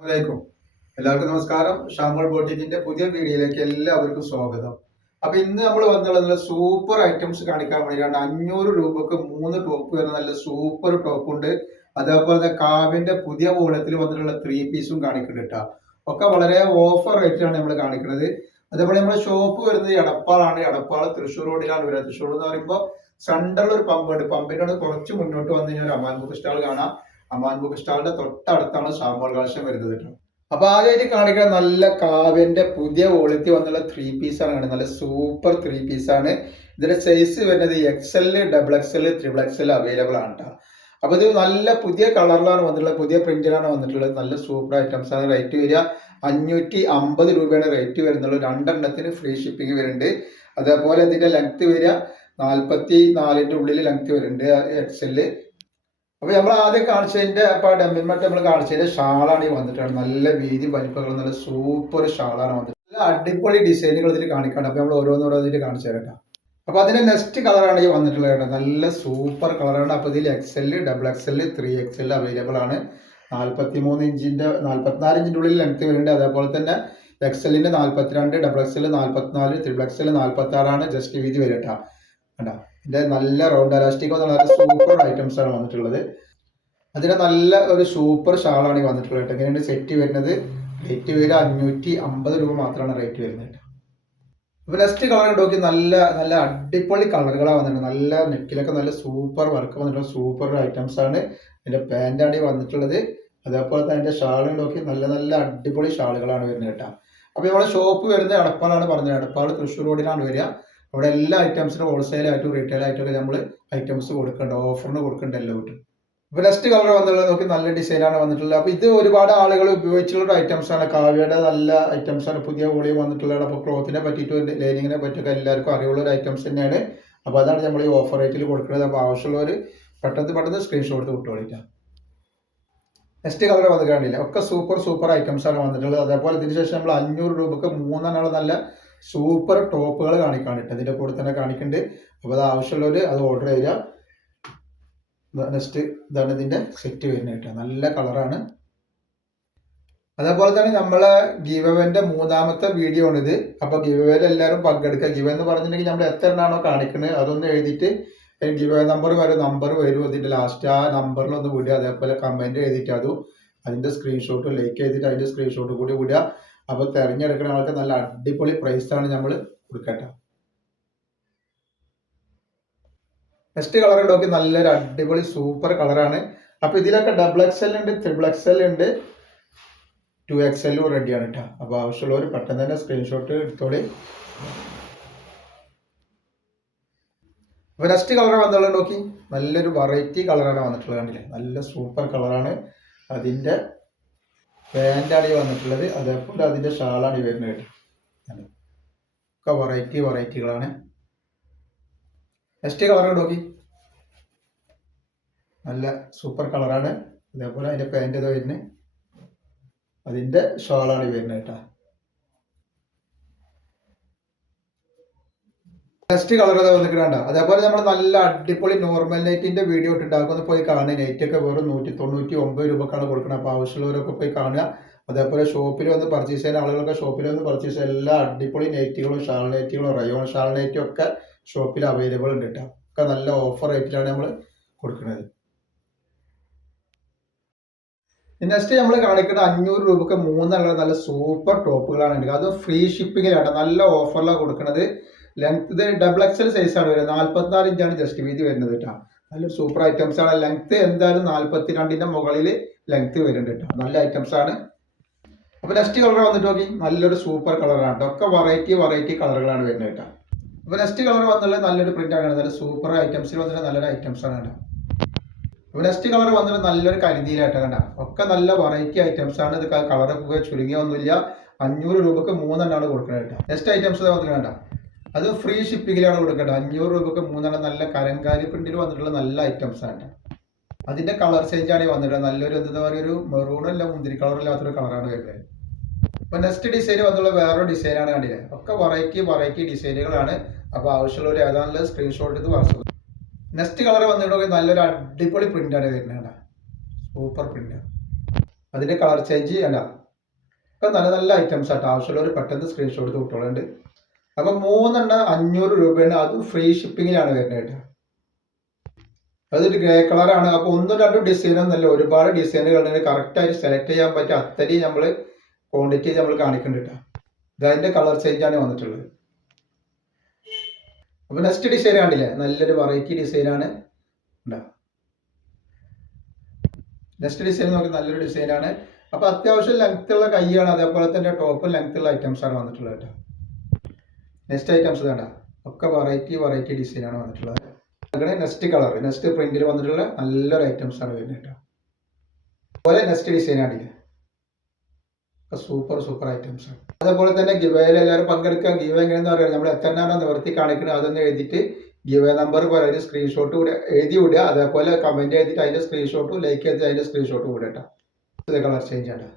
അസ്സലാമലൈക്കും എല്ലാവർക്കും നമസ്കാരം. ഷാമോൾ ബോട്ടിക്കിന്റെ പുതിയ വീഡിയോയിലേക്ക് എല്ലാവർക്കും സ്വാഗതം. അപ്പൊ ഇന്ന് നമ്മൾ നല്ല സൂപ്പർ ഐറ്റംസ് കാണിക്കാൻ വേണ്ടിയിട്ടാണ്. അഞ്ഞൂറ് രൂപക്ക് മൂന്ന് ടോപ്പ് വരുന്ന നല്ല സൂപ്പർ ടോപ്പ് ഉണ്ട്. അതേപോലെ തന്നെ കാവിന്റെ പുതിയ മൂലത്തിൽ വന്നിട്ടുള്ള ത്രീ പീസും കാണിക്കുന്നുണ്ട് കേട്ടോ. ഒക്കെ വളരെ ഓഫർ റേറ്റിലാണ് നമ്മൾ കാണിക്കുന്നത്. അതേപോലെ നമ്മുടെ ഷോപ്പ് വരുന്നത് എടപ്പാളാണ്. എടപ്പാൾ തൃശ്ശൂർ റോഡിലാണ് വരുന്നത് തൃശ്ശൂർ എന്ന് പറയുമ്പോൾ സെൻട്രൽ ഒരു പമ്പ് ഉണ്ട്. പമ്പിനോട് കുറച്ച് മുന്നോട്ട് വന്നു കഴിഞ്ഞാൽ ഒരു അമാൻ ബുക്ക് സ്റ്റാൾ കാണാം. അമാൻ ബുക്ക് സ്റ്റാളിന്റെ തൊട്ടടുത്താണ് ഷാമോൾ കളക്ഷൻ വരുന്നത് കേട്ടോ. അപ്പൊ ആദ്യമായിട്ട് കാണിക്കുന്ന നല്ല കാവ്യന്റെ പുതിയ ക്വാളിറ്റി വന്നുള്ള ത്രീ പീസ് ആണ് നല്ല സൂപ്പർ ത്രീ പീസ് ആണ്. ഇതിന്റെ സൈസ് വരുന്നത് X L double X XL triple XL available ആണ് കേട്ടോ അപ്പൊ ഇത് നല്ല പുതിയ കളറിലാണ് വന്നിട്ടുള്ളത്. പുതിയ പ്രിന്റിലാണ് വന്നിട്ടുള്ളത്. നല്ല സൂപ്പർ ഐറ്റംസ് ആണ്. റേറ്റ് വരിക അഞ്ഞൂറ്റി അമ്പത് രൂപയാണ് റേറ്റ് വരുന്നുള്ളൂ. രണ്ടെണ്ണത്തിന് ഫ്രീ ഷിപ്പിംഗ് വരുന്നുണ്ട്. അതേപോലെ ഇതിന്റെ ലെങ്ത് വരിക നാൽപ്പത്തി നാലിന്റെ ഉള്ളിൽ ലെങ്ത് വരുന്നുണ്ട് എക്സൽ അപ്പൊ നമ്മൾ ആദ്യം കാണിച്ചതിന്റെ അപ്പൊ ഡെമ്മിൻമെന്റ് നമ്മൾ കാണിച്ചതിന്റെ ഷാളാണ് ഈ വന്നിട്ടാണ് നല്ല വീതി വലിപ്പങ്ങൾ നല്ല സൂപ്പർ ഷാളാണ് വന്നിട്ട് നല്ല അടിപൊളി ഡിസൈനുകൾ ഇതിൽ കാണിക്കാണ്ട് അപ്പൊ നമ്മൾ ഓരോന്നോരോന്നിട്ട് കാണിച്ചു തരാം അപ്പൊ അതിന്റെ നെക്സ്റ്റ് കളറാണ് ഈ വന്നിട്ടുള്ളത് കേട്ടോ നല്ല സൂപ്പർ കളറാണ് അപ്പൊ ഇതിൽ XL double XL three XL available ആണ്. നാൽപ്പത്തി മൂന്ന് ഇഞ്ചിന്റെ നാല്പത്തിനാല് ഇഞ്ചിന്റെ ഉള്ളിൽ ലെങ്ത് വരുന്നുണ്ട്. അതേപോലെ തന്നെ എക്സലിന്റെ നാല്പത്തിരണ്ട് ഡബിൾ എക്സൽ നാല്പത്തിനാല് ത്രിബിൾ എക്സൽ നാല്പത്തി ആറാണ് ജസ്റ്റ് വീതി വരട്ടാ കേട്ടോ ഇതിന്റെ നല്ല റൗണ്ട് അലാസ്റ്റിക് നല്ല സൂപ്പർ ഐറ്റംസ് ആണ് വന്നിട്ടുള്ളത്. അതിന്റെ നല്ല ഒരു സൂപ്പർ ഷാളാണ് ഈ വന്നിട്ടുള്ളത് കേട്ടോ. ഇങ്ങനെയാണ് സെറ്റ് വരുന്നത്. റേറ്റ് വരിക അഞ്ഞൂറ്റി അമ്പത് രൂപ മാത്രമാണ് റേറ്റ് വരുന്നത് കേട്ടോ. അപ്പൊ നെക്സ്റ്റ് കളർ നോക്കി നല്ല നല്ല അടിപൊളി കളറുകളാണ് വന്നിട്ടുണ്ട് നല്ല നെക്കിലൊക്കെ നല്ല സൂപ്പർ വർക്ക് വന്നിട്ടുള്ള സൂപ്പർ ഐറ്റംസ് ആണ് ഇതിന്റെ പാന്റാണ് ഈ വന്നിട്ടുള്ളത്. അതേപോലെ തന്നെ അതിന്റെ ഷാൾ നോക്കി നല്ല നല്ല അടിപൊളി ഷാളുകളാണ് വരുന്നത് കേട്ടോ. അപ്പോൾ നമ്മുടെ ഷോപ്പ് വരുന്നത് എടപ്പാളാണ് പറഞ്ഞത്. എടപ്പാൾ തൃശ്ശൂർ റോഡിലാണ് വരിക. അവിടെ എല്ലാ ഐറ്റംസിനും ഹോൾസെയിൽ ആയിട്ടും റീറ്റെയിൽ ആയിട്ടും ഒക്കെ നമ്മൾ ഐറ്റംസ് കൊടുക്കേണ്ട ഓഫറിന് കൊടുക്കേണ്ട എല്ലാം കിട്ടും ഇപ്പൊ നെക്സ്റ്റ് കളർ വന്നുള്ളത് നോക്കി നല്ല ഡിസൈനാണ് വന്നിട്ടുള്ളത്. അപ്പൊ ഇത് ഒരുപാട് ആളുകൾ ഉപയോഗിച്ചിട്ടുള്ള ഐറ്റംസ് ആണ്. കാവ്യയുടെ നല്ല ഐറ്റംസ് ആണ്. പുതിയ വോളിയം വന്നിട്ടുള്ളത് അപ്പൊ ക്ലോത്തിനെ പറ്റിയിട്ട് ലൈനിങ്ങിനെ പറ്റിയൊക്കെ എല്ലാവർക്കും അറിവുള്ള ഒരു ഐറ്റംസ് തന്നെയാണ്. അപ്പൊ അതാണ് നമ്മൾ ഈ ഓഫർ റേറ്റിൽ കൊടുക്കുന്നത്. അപ്പൊ ആവശ്യമുള്ളവർ പെട്ടെന്ന് പെട്ടെന്ന് സ്ക്രീൻഷോട്ട് വിട്ടോളിക്കാം നെക്സ്റ്റ് കളർ വന്നു കാണില്ല. ഒക്കെ സൂപ്പർ സൂപ്പർ ഐറ്റംസ് ആണ് വന്നിട്ടുള്ളത്. അതേപോലെ ഇതിന് ശേഷം നമ്മൾ അഞ്ഞൂറ് രൂപക്ക് മൂന്നെണ്ണം നല്ല സൂപ്പർ ടോപ്പുകൾ കാണിക്കാണിട്ട് ഇതിന്റെ കൂടെ തന്നെ കാണിക്കുന്നുണ്ട് അപ്പോൾ അത് ആവശ്യമുള്ളവർ അത് ഓർഡർ ചെയ്യുക നെക്സ്റ്റ് ഇതാണ് ഇതിന്റെ സെറ്റ് വരുന്നത് കേട്ടോ. നല്ല കളറാണ് അതേപോലെ തന്നെ നമ്മളെ ഗീവവന്റെ മൂന്നാമത്തെ വീഡിയോ ആണിത് ഇത്. അപ്പൊ ഗീവവേയിൽ എല്ലാവരും പങ്കെടുക്കുക. ഗീവ എന്ന് പറഞ്ഞിട്ടുണ്ടെങ്കിൽ നമ്മൾ എത്ര എണ്ണാണോ കാണിക്കുന്നത് അതൊന്ന് എഴുതിയിട്ട് ഗീവ നമ്പർ വരും നമ്പർ വരും. അതിന്റെ ലാസ്റ്റ് ആ നമ്പറിൽ ഒന്ന് വിടുക. അതേപോലെ കമന്റ് എഴുതിയിട്ട് അതും അതിന്റെ സ്ക്രീൻഷോട്ട് ലൈക്ക് ചെയ്തിട്ട് അതിന്റെ സ്ക്രീൻഷോട്ട് കൂടി വിടുക. അപ്പൊ തെരഞ്ഞെടുക്കുന്ന ആൾക്ക് നല്ല അടിപൊളി പ്രൈസ് ആണ് നമ്മൾ കൊടുക്കട്ടെ. നെക്സ്റ്റ് കളർ നോക്കി നല്ലൊരു അടിപൊളി സൂപ്പർ കളറാണ് അപ്പൊ ഇതിലൊക്കെ ഡബിൾ എക്സ് എൽ ഉണ്ട് ത്രിബിൾ എൽ ഉണ്ട്. ടു എക്സ് എല്ലും റെഡിയാണ് കേട്ടോ അപ്പൊ ആവശ്യമുള്ളവർ പെട്ടെന്ന് തന്നെ സ്ക്രീൻഷോട്ട് എടുത്തോളി. അപ്പൊ നെക്സ്റ്റ് കളർ വന്നുള്ളത് നോക്കി. നല്ലൊരു വെറൈറ്റി കളറാണ് വന്നിട്ടുള്ളത് കണ്ടില്ലേ? നല്ല സൂപ്പർ കളറാണ് അതിന്റെ പാന്റാണ് അടി വന്നിട്ടുള്ളത്. അതേപോലെ അതിന്റെ ഷാളാണ് വരുന്ന കേട്ടോ. ഒക്കെ വെറൈറ്റി വെറൈറ്റികളാണ് നെക്സ്റ്റ് കളർ നോക്കി. നല്ല സൂപ്പർ കളറാണ് അതേപോലെ അതിന്റെ പാന്റ് ഇതാ വരുന്നത്. അതിന്റെ ഷാളാണ് വരുന്നത് കേട്ടോ. നെക്സ്റ്റ് കളർ വന്നിട്ടുണ്ട് അതേപോലെ നമ്മൾ നല്ല അടിപൊളി നോർമൽ നൈറ്റിന്റെ വീഡിയോ ഇട്ടുണ്ടാക്കും ഒന്ന് പോയി കാണുക. നൈറ്റ് ഒക്കെ വെറും നൂറ്റി തൊണ്ണൂറ്റി ഒമ്പത് രൂപക്കാണ് കൊടുക്കുന്നത് അപ്പോൾ ആവശ്യമുള്ളവരൊക്കെ പോയി കാണുക. അതേപോലെ ഷോപ്പിൽ വന്ന് പർച്ചേസ് ചെയ്യുന്ന ആളുകളൊക്കെ ഷോപ്പിൽ വന്ന് പർച്ചേസ് ചെയ്യുന്ന എല്ലാ അടിപൊളി നൈറ്റുകളും ഷാൾ നൈറ്റുകളും റയോൺ ഷാൾ നൈറ്റും ഒക്കെ ഷോപ്പിൽ അവൈലബിൾ ഉണ്ട് കേട്ടോ ഒക്കെ നല്ല ഓഫർ റേറ്റിലാണ് നമ്മൾ കൊടുക്കുന്നത് നെക്സ്റ്റ് നമ്മൾ കാണിക്കുന്ന അഞ്ഞൂറ് രൂപക്ക് മൂന്നെണ്ണം നല്ല സൂപ്പർ ടോപ്പുകളാണ് ഉണ്ട് അത് ഫ്രീ ഷിപ്പിങ്ങിലാണ് നല്ല ഓഫറിലാണ് കൊടുക്കുന്നത് ലെങ്ത് ഇത് ഡബിൾ എക്സൽ സൈസ് ആണ് വരുന്നത്. നാല്പത്തിനാല് ഇഞ്ചാണ് ജസ്റ്റ് വീതി വരുന്നത് കേട്ടോ നല്ല സൂപ്പർ ഐറ്റംസ് ആണ്. ലെങ്ത് എന്തായാലും നാൽപ്പത്തി രണ്ടിന്റെ മുകളിൽ ലെങ്ത് വരുന്നുണ്ട് കേട്ടോ നല്ല ഐറ്റംസ് ആണ്. അപ്പൊ നെക്സ്റ്റ് കളർ വന്നിട്ട് നോക്കി. നല്ലൊരു സൂപ്പർ കളറാണ് കേട്ടോ ഒക്കെ വെറൈറ്റി വെറൈറ്റി കളറുകളാണ് വരുന്നത് കേട്ടോ അപ്പൊ നെക്സ്റ്റ് കളർ വന്നുള്ളത് നല്ലൊരു പ്രിന്റ് ആണ്. നല്ല സൂപ്പർ ഐറ്റംസിൽ വന്നിട്ട് നല്ലൊരു ഐറ്റംസ് ആണ് കേട്ടോ അപ്പൊ നെക്സ്റ്റ് കളർ വന്നിട്ട് നല്ലൊരു കരിനീലായിട്ട് കണ്ട ഒക്കെ നല്ല വെറൈറ്റി ഐറ്റംസ് ആണ്. ഇത് കളർ ചുരുങ്ങിയൊന്നുമില്ല അഞ്ഞൂറ് രൂപക്ക് മൂന്നെണ്ണമാണ് കൊടുക്കുന്നത് കേട്ടോ നെക്സ്റ്റ് ഐറ്റംസ് വന്നിട്ട് കണ്ട അത് ഫ്രീ ഷിപ്പിങ്ങിലാണ് കൊടുക്കേണ്ടത്. അഞ്ഞൂറ് രൂപക്ക് മൂന്നെണ്ണം നല്ല കരങ്കാലി പ്രിന്റിൽ വന്നിട്ടുള്ള നല്ല ഐറ്റംസ് ആണ്. അതിന്റെ കളർ ചേഞ്ച് ആണ് വന്നിട്ടുള്ളത്. നല്ലൊരു എന്താ പറയുക ഒരു മെറൂൺ അല്ല മുന്തിരി കളർ ഇല്ലാത്തൊരു കളറാണ് വരുന്നത്. അപ്പൊ നെക്സ്റ്റ് ഡിസൈൻ വന്നുള്ള വേറൊരു ഡിസൈനാണ് കണ്ടില്ലേ? ഒക്കെ വെറൈറ്റി വെറൈറ്റി ഡിസൈനുകളാണ് അപ്പൊ ആവശ്യമുള്ളവർ ഏതാണുള്ളത് സ്ക്രീൻഷോട്ട് എടുത്ത് വാട്സപ്പ് നെക്സ്റ്റ് കളർ വന്നിട്ട് നല്ലൊരു അടിപൊളി പ്രിന്റ് ആണ് വരുന്നത് സൂപ്പർ പ്രിന്റ് അതിന്റെ കളർ ചേഞ്ച് ചെയ്യണ്ട. ഒക്കെ നല്ല നല്ല ഐറ്റംസ് ആട്ടോ. ആവശ്യമുള്ളവർ പെട്ടെന്ന് സ്ക്രീൻഷോട്ട് എടുത്ത് വിട്ടോളുണ്ട് അപ്പൊ മൂന്നെണ്ണം അഞ്ഞൂറ് രൂപയാണ് അതും ഫ്രീ ഷിപ്പിങ്ങിലാണ് വരുന്നത് കേട്ടോ. അതൊരു ഗ്രേ കളറാണ് അപ്പൊ ഒന്നും രണ്ടും ഡിസൈൻ ഒന്നല്ല ഒരുപാട് ഡിസൈനുകൾ കറക്റ്റ് ആയിട്ട് സെലക്ട് ചെയ്യാൻ പറ്റിയ അത്രയും നമ്മൾ ക്വാണ്ടിറ്റി നമ്മൾ കാണിക്കുന്നുണ്ട് കേട്ടോ. ഇതതിന്റെ കളർ ചേഞ്ച് ആണ് വന്നിട്ടുള്ളത്. അപ്പൊ നെക്സ്റ്റ് ഡിസൈൻ കണ്ടില്ലേ? നല്ലൊരു വെറൈറ്റി ഡിസൈനാണ് നെക്സ്റ്റ് ഡിസൈൻ നോക്കി നല്ലൊരു ഡിസൈനാണ് അപ്പൊ അത്യാവശ്യം ലെങ്ത് ഉള്ള കൈയാണ്. അതേപോലെ തന്നെ ടോപ്പ് ലെങ്ത് ഉള്ള ഐറ്റംസ് ആണ് വന്നിട്ടുള്ളത് കേട്ടോ. നെക്സ്റ്റ് ഐറ്റംസ് വേണ്ട. ഒക്കെ വെറൈറ്റി വെറൈറ്റി ഡിസൈനാണ് വന്നിട്ടുള്ളത്. അങ്ങനെ നെക്സ്റ്റ് കളർ നെക്സ്റ്റ് പ്രിന്റിൽ വന്നിട്ടുള്ള നല്ലൊരു ഐറ്റംസ് ആണ് വരുന്നത് കേട്ടോ. അതുപോലെ നെക്സ്റ്റ് ഡിസൈൻ ആണിത് സൂപ്പർ സൂപ്പർ ഐറ്റംസ് ആണ്. അതേപോലെ തന്നെ ഗിവയിൽ എല്ലാവരും പങ്കെടുക്കാൻ ഗിവ എങ്ങനെയെന്ന് പറയുന്നത് നമ്മൾ എത്തന്നാണോ നിവർത്തി കാണിക്കുന്നത് അതൊന്ന് എഴുതിയിട്ട് ഗിവ നമ്പർ പോലെ ഒരു സ്ക്രീൻഷോട്ട് കൂടെ എഴുതി വിടുക. അതേപോലെ കമന്റ് എഴുതിയിട്ട് അതിന്റെ സ്ക്രീൻഷോട്ടും ലൈക്ക് ചെയ്ത് അതിന്റെ സ്ക്രീൻഷോട്ടും കൂടെ കേട്ടോ കളർ ചേഞ്ച് ആണ്.